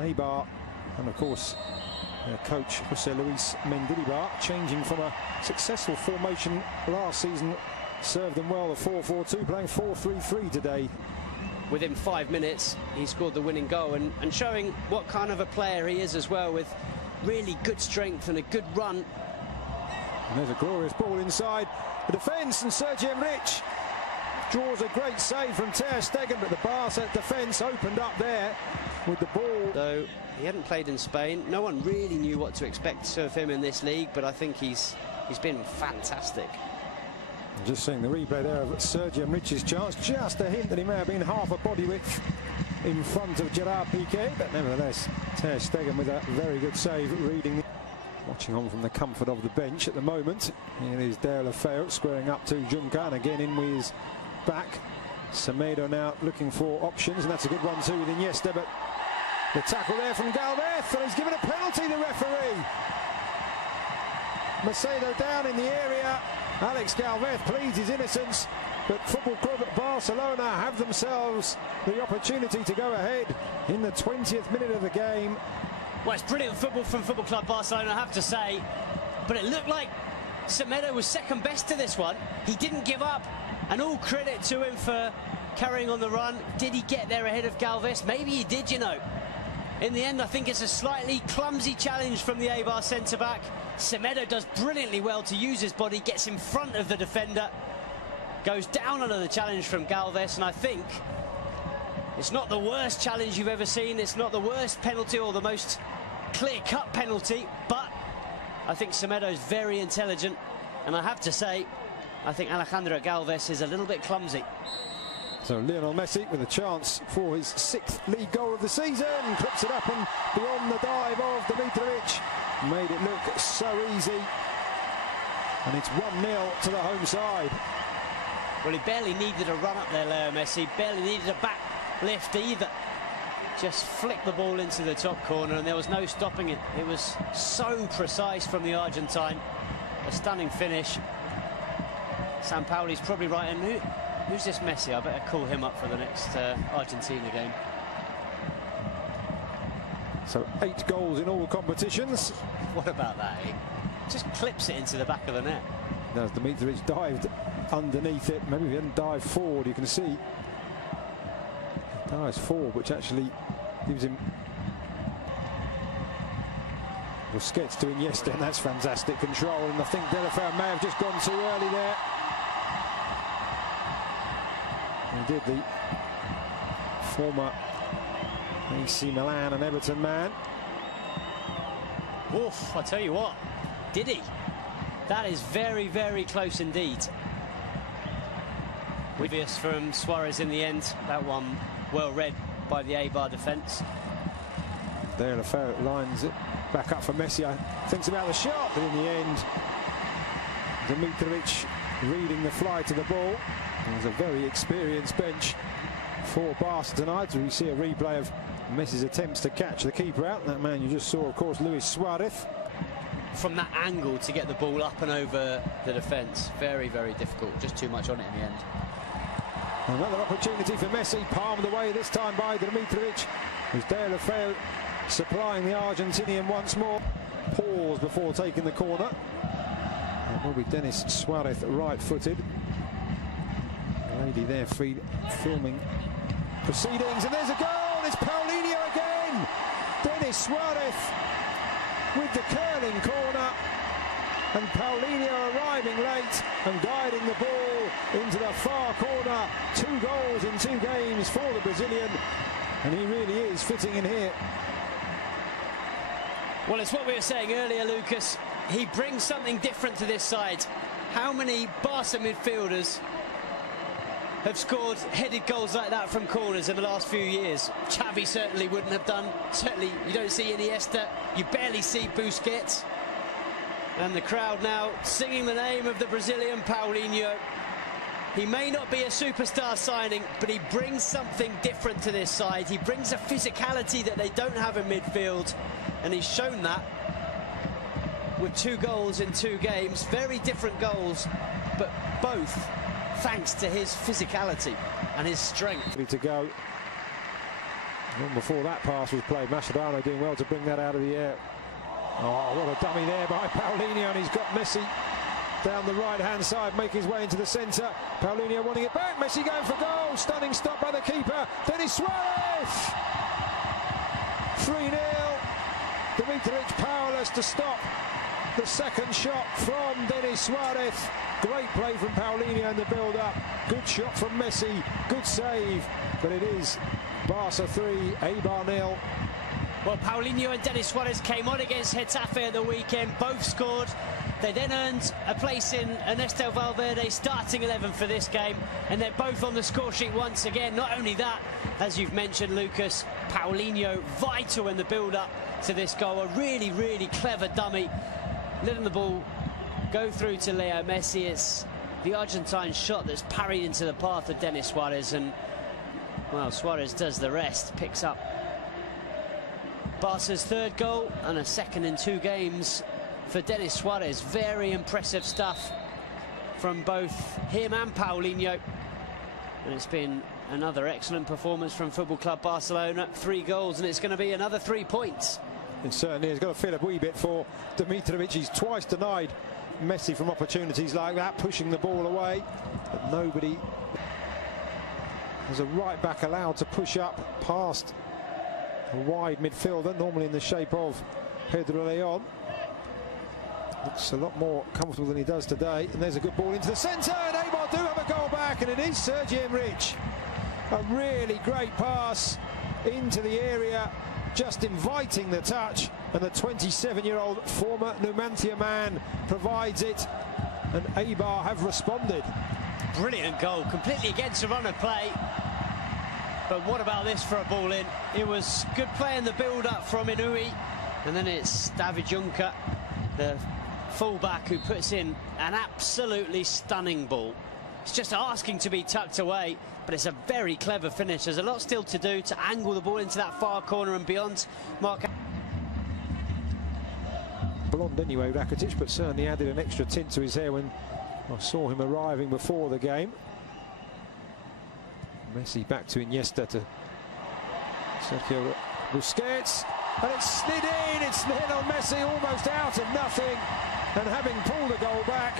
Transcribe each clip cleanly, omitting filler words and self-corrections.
Eibar, and of course their coach Jose Luis Mendilibar, changing from a successful formation last season, served them well, the 4-4-2, playing 4-3-3 today. Within 5 minutes he scored the winning goal, and showing what kind of a player he is as well, with really good strength and a good run. And there's a glorious ball inside the defence, and Sergi Enrich draws a great save from Ter Stegen, but the Barca defence opened up there with the ball. Though he hadn't played in Spain, no one really knew what to expect of him in this league, but I think he's been fantastic. Just seeing the replay there of Sergi Enrich's chance, just a hint that he may have been half a body width in front of Gerard Piqué, but nevertheless Ter Stegen with a very good save, reading the... Watching on from the comfort of the bench at the moment. Here is Deulofeu squaring up to Juncan, again in with his back. Semedo now looking for options, and that's a good one too with Iniesta, but the tackle there from Galvez, and he's given a penalty, the referee. Macedo down in the area. Alex Galvez pleads his innocence, but Football Club Barcelona have themselves the opportunity to go ahead in the 20th minute of the game. Well, it's brilliant football from Football Club Barcelona, I have to say, but it looked like Semedo was second best to this one. He didn't give up, and all credit to him for carrying on the run. Did he get there ahead of Galvez? Maybe he did, you know. In the end, I think it's a slightly clumsy challenge from the Eibar centre-back. Semedo does brilliantly well to use his body, gets in front of the defender, goes down under the challenge from Galvez, and I think it's not the worst challenge you've ever seen. It's not the worst penalty or the most clear-cut penalty, but I think Semedo's very intelligent, and I have to say, I think Alejandro Galvez is a little bit clumsy. So Lionel Messi with a chance for his 6th league goal of the season, clips it up and beyond the dive of Dimitrovic, made it look so easy, and it's 1-0 to the home side. Well, he barely needed a run up there, Leo Messi, barely needed a back lift either. Just flicked the ball into the top corner, and there was no stopping it. It was so precise from the Argentine. A stunning finish. Sampaoli's probably right, and who's this Messi? I better call him up for the next Argentina game. So 8 goals in all competitions. What about that, eh? Just clips it into the back of the net. As Dimitrovic dived underneath it, maybe if he hadn't dived forward, you can see dives forward, which actually gives him Busquets to Iniesta, and that's fantastic control, and I think Deulofeu may have just gone too early there. He did, the former AC Milan and Everton man. Oof, I tell you what, did he? That is very, very close indeed. Obvious from Suarez in the end. That one well read by the Eibar defence. Deulofeu lines it back up for Messi. Thinks about the shot, but in the end, Dimitrovic reading the fly to the ball. There's a very experienced bench for Barca tonight. We see a replay of Messi's attempts to catch the keeper out. That man you just saw, of course, Luis Suarez. From that angle to get the ball up and over the defence, very, very difficult. Just too much on it in the end. Another opportunity for Messi, palmed away this time by Dimitrovic. As Deulofeu supplying the Argentinian once more. Pause before taking the corner. It will be Denis Suarez, right-footed. The lady there filming proceedings, and there's a goal. It's Paulinho again. Denis Suarez with the curling corner, and Paulinho arriving late and guiding the ball into the far corner. 2 goals in 2 games for the Brazilian, and he really is fitting in here. Well, it's what we were saying earlier, Lucas. He brings something different to this side. How many Barca midfielders have scored headed goals like that from corners in the last few years? Xavi certainly wouldn't have done. Certainly you don't see Iniesta. You barely see Busquets. And the crowd now singing the name of the Brazilian Paulinho. He may not be a superstar signing, but he brings something different to this side. He brings a physicality that they don't have in midfield, and he's shown that with 2 goals in 2 games. Very different goals, but both thanks to his physicality and his strength. Ready to go. Long before that pass was played, Mascherano doing well to bring that out of the air. Oh, what a dummy there by Paulinho, and he's got Messi down the right-hand side, making his way into the centre. Paulinho wanting it back, Messi going for goal. Stunning stop by the keeper, Denis Suarez! 3-0. Dimitrovic powerless to stop the second shot from Denis Suarez. Great play from Paulinho in the build-up. Good shot from Messi, good save. But it is Barca 3, Eibar 0. Well, Paulinho and Denis Suarez came on against Getafe at the weekend. Both scored. They then earned a place in Ernesto Valverde's starting 11 for this game. And they're both on the score sheet once again. Not only that, as you've mentioned, Lucas, Paulinho vital in the build-up to this goal. A really, really clever dummy. Letting the ball go through to Leo Messi. It's the Argentine shot that's parried into the path of Denis Suarez. And, well, Suarez does the rest. Picks up Barca's third goal and a second in 2 games for Denis Suarez. Very impressive stuff from both him and Paulinho. And it's been another excellent performance from Football Club Barcelona. 3 goals, and it's going to be another 3 points. It certainly has got to feel a wee bit for Dimitrovic. He's twice denied Messi from opportunities like that, pushing the ball away. But nobody. There's a right back allowed to push up past a wide midfielder, normally in the shape of Pedro Leon. Looks a lot more comfortable than he does today. And there's a good ball into the centre, and Eibar do have a goal back, and it is Sergi Enrich. A really great pass into the area, just inviting the touch, and the 27-year-old former Numancia man provides it, and Eibar have responded. Brilliant goal, completely against the run of play. But what about this for a ball in? It was good play in the build-up from Inui, and then it's David Juncker, the fullback, who puts in an absolutely stunning ball. It's just asking to be tucked away, but it's a very clever finish. There's a lot still to do to angle the ball into that far corner and beyond. Mark. Blonde anyway, Rakitic, but certainly added an extra tint to his hair when I saw him arriving before the game. Messi back to Iniesta, to Sergio Busquets, and it's slid in. It's Lionel Messi almost out of nothing, and having pulled the goal back,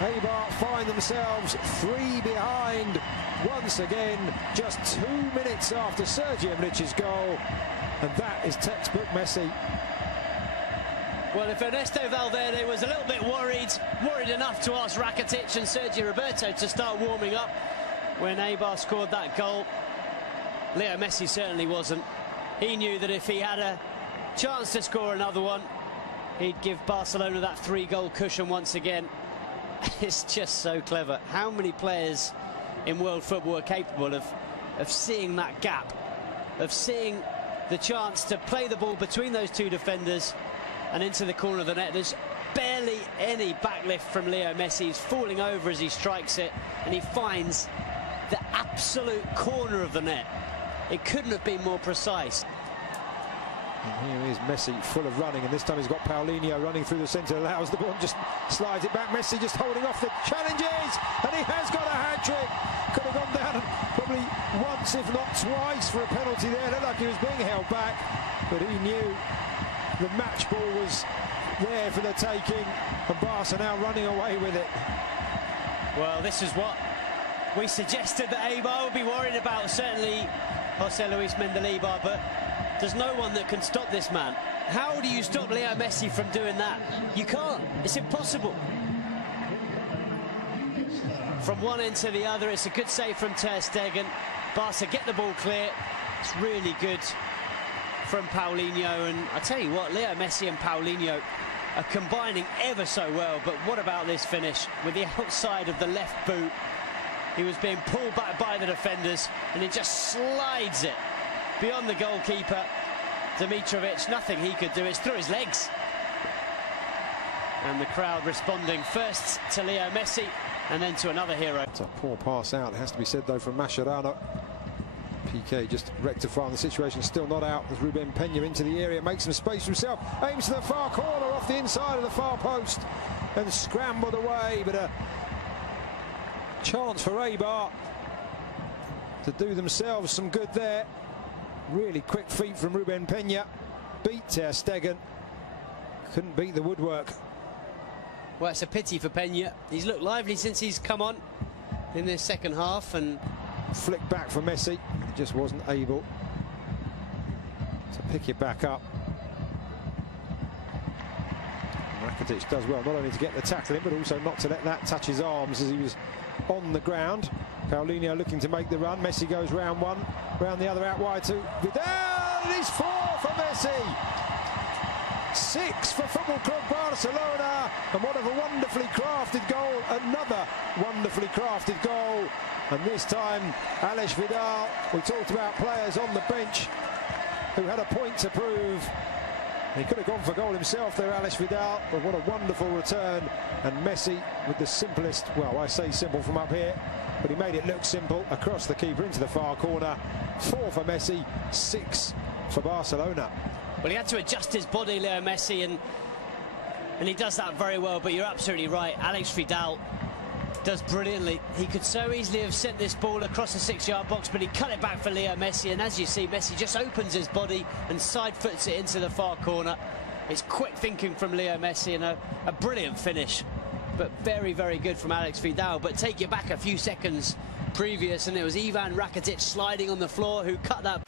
Eibar find themselves 3 behind once again, just 2 minutes after Sergi Enrich's goal, and that is textbook Messi. Well, if Ernesto Valverde was a little bit worried enough to ask Rakitic and Sergio Roberto to start warming up when Eibar scored that goal, Leo Messi certainly wasn't. He knew that if he had a chance to score another one, he'd give Barcelona that 3-goal cushion once again. It's just so clever. How many players in world football are capable of seeing that gap, of seeing the chance to play the ball between those 2 defenders and into the corner of the net? There's barely any backlift from Leo Messi. He's falling over as he strikes it, and he finds the absolute corner of the net. It couldn't have been more precise. And here is Messi, full of running, and this time he's got Paulinho running through the centre, allows the ball, just slides it back. Messi just holding off the challenges, and he has got a hat-trick. Could have gone down probably once, if not twice, for a penalty there. Looked like he was being held back, but he knew the match ball was there for the taking, and Barca now running away with it. Well, this is what we suggested that Eibar would be worried about, certainly Jose Luis Mendilibar, but there's no one that can stop this man. How do you stop Leo Messi from doing that? You can't. It's impossible. From one end to the other, it's a good save from Ter Stegen. Barca get the ball clear. It's really good from Paulinho, and I tell you what, Leo Messi and Paulinho are combining ever so well. But what about this finish with the outside of the left boot? He was being pulled back by the defenders, and he just slides it beyond the goalkeeper. Dimitrovic, nothing he could do. It's through his legs. And the crowd responding first to Leo Messi and then to another hero. It's a poor pass out, it has to be said, though, from Mascherano. Piqué just rectifying the situation, still not out as Ruben Peña into the area, makes some space for himself, aims to the far corner off the inside of the far post and scrambled away, but a chance for Eibar to do themselves some good there. Really quick feet from Ruben Peña. Beat Ter Stegen. Couldn't beat the woodwork. Well, it's a pity for Peña. He's looked lively since he's come on in this second half, and flick back for Messi. He just wasn't able to pick it back up. Rakitic does well, not only to get the tackle in, but also not to let that touch his arms as he was on the ground. Paulinho looking to make the run. Messi goes round one, round the other, out wide to Vidal. It is 4 for Messi. 6 for Football Club Barcelona. And what a wonderfully crafted goal. Another wonderfully crafted goal. And this time, Alex Vidal. We talked about players on the bench who had a point to prove. He could have gone for goal himself there, Alex Vidal, but what a wonderful return. And Messi with the simplest, well, I say simple from up here, but he made it look simple across the keeper into the far corner. 4 for Messi, 6 for Barcelona. Well, he had to adjust his body, Leo Messi, and he does that very well. But you're absolutely right, Alex Vidal does brilliantly. He could so easily have sent this ball across the 6-yard box, but he cut it back for Leo Messi, and as you see, Messi just opens his body and side foots it into the far corner. It's quick thinking from Leo Messi, and a brilliant finish, but very, very good from Alex Vidal. But take you back a few seconds previous, and it was Ivan Rakitic sliding on the floor who cut that